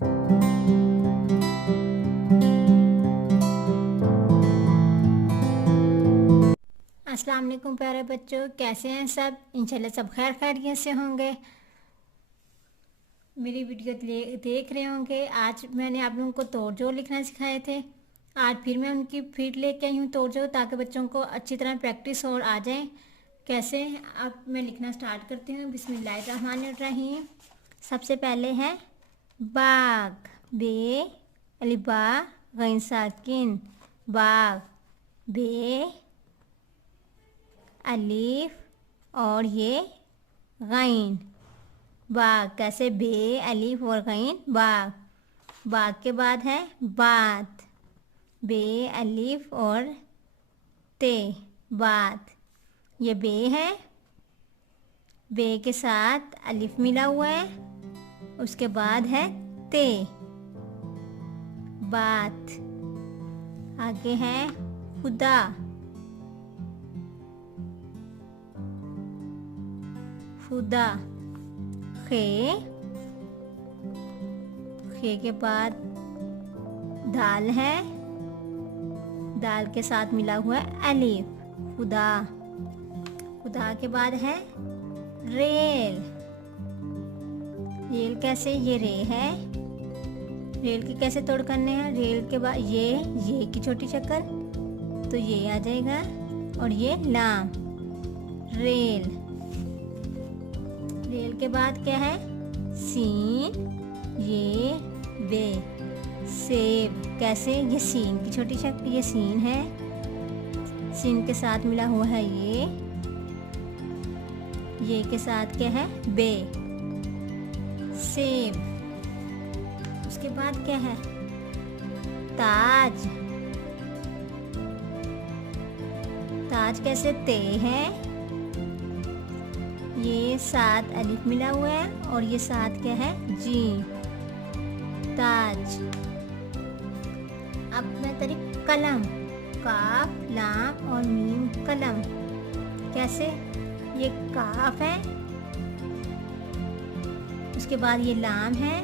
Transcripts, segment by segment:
अस्सलाम वालेकुम प्यारे बच्चों, कैसे हैं सब। इंशाल्लाह सब खैर खैरियत से होंगे। मेरी वीडियो देख रहे होंगे। आज मैंने आप लोगों को तोड़ जोड़ लिखना सिखाए थे। आज फिर मैं उनकी फिर लेके आई हूँ तोड़ जोड़, ताकि बच्चों को अच्छी तरह प्रैक्टिस और आ जाए। कैसे, अब मैं लिखना स्टार्ट करती हूँ। बिस्मिल्लाहिर्रहमानिर्रहीम। सबसे पहले है बाग, बे अलिबा गैन साकिन, बाग, बे अलीफ और ये गैन, बाग। कैसे, बे अलीफ और गैन, बाग। बाग के बाद है बात, बे अलीफ और ते, बात। ये बे है, बे के साथ अलिफ मिला हुआ है। उसके बाद है ते, बात। आगे है खुदा, खुदा। खे, खे के बाद दाल है, दाल के साथ मिला हुआ है अलीफ, खुदा। खुदा के बाद है रेल, रेल। कैसे, ये रे है, रेल के कैसे तोड़ करने हैं। रेल के बाद ये की छोटी शक्ल, तो ये आ जाएगा, और ये लाम, रेल। रेल के बाद क्या है, सीन, ये बे, सेब। कैसे, ये सीन की छोटी शक्ल, ये सीन है, सीन के साथ मिला हुआ है ये के साथ क्या है, बे, सेब। उसके बाद क्या है, ताज, ताज। कैसे, ते है, ये साथ अलिफ मिला हुआ है, और ये साथ क्या है, जी, ताज। अब मैं तरीक कलम, काफ, लाम और मीम, कलम। कैसे, ये काफ है, उसके बाद ये लाम है,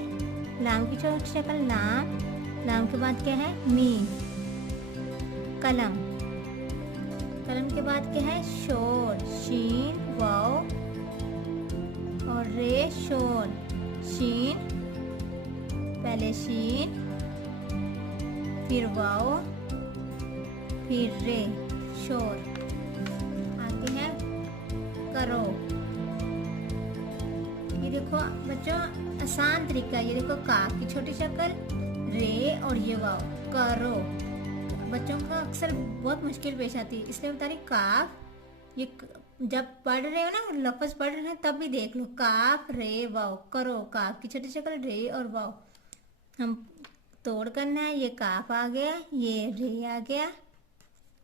लाम की छोटी शक्ल, लाम। लाम के बाद क्या है, मीम, कलम। कलम के बाद क्या है, शोर, शीन, वाव और रे, शोर। शीन, पहले शीन, फिर वाव, फिर रे, शोर। आगे है करो। ये देखो बच्चों, आसान तरीका। ये देखो, काफ की छोटी शक्ल, रे और ये वाव, करो। बच्चों का अक्सर बहुत मुश्किल पेश आती है, इसलिए बता रही काफ। ये जब पढ़ रहे हो ना, लफ्ज पढ़ रहे हैं, तब भी देख लो, काफ रे वाव, करो। काफ की छोटी शक्ल, रे और वाव। हम तोड़ करना है। ये काफ आ गया, ये रे आ गया,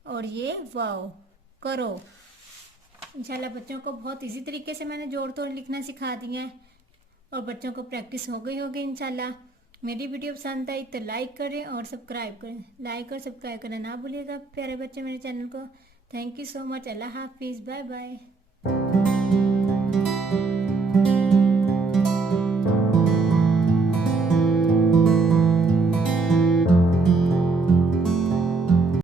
और ये वाव, करो। इंशाल्लाह बच्चों को बहुत इजी तरीके से मैंने जोड़ तोड़ लिखना सिखा दिया है, और बच्चों को प्रैक्टिस हो गई होगी इंशाल्लाह। मेरी वीडियो पसंद आई तो लाइक करें और सब्सक्राइब करें। लाइक और सब्सक्राइब करना ना भूलिएगा प्यारे बच्चे मेरे चैनल को। Thank you so much. Allah हाफिज़, बाय बाय।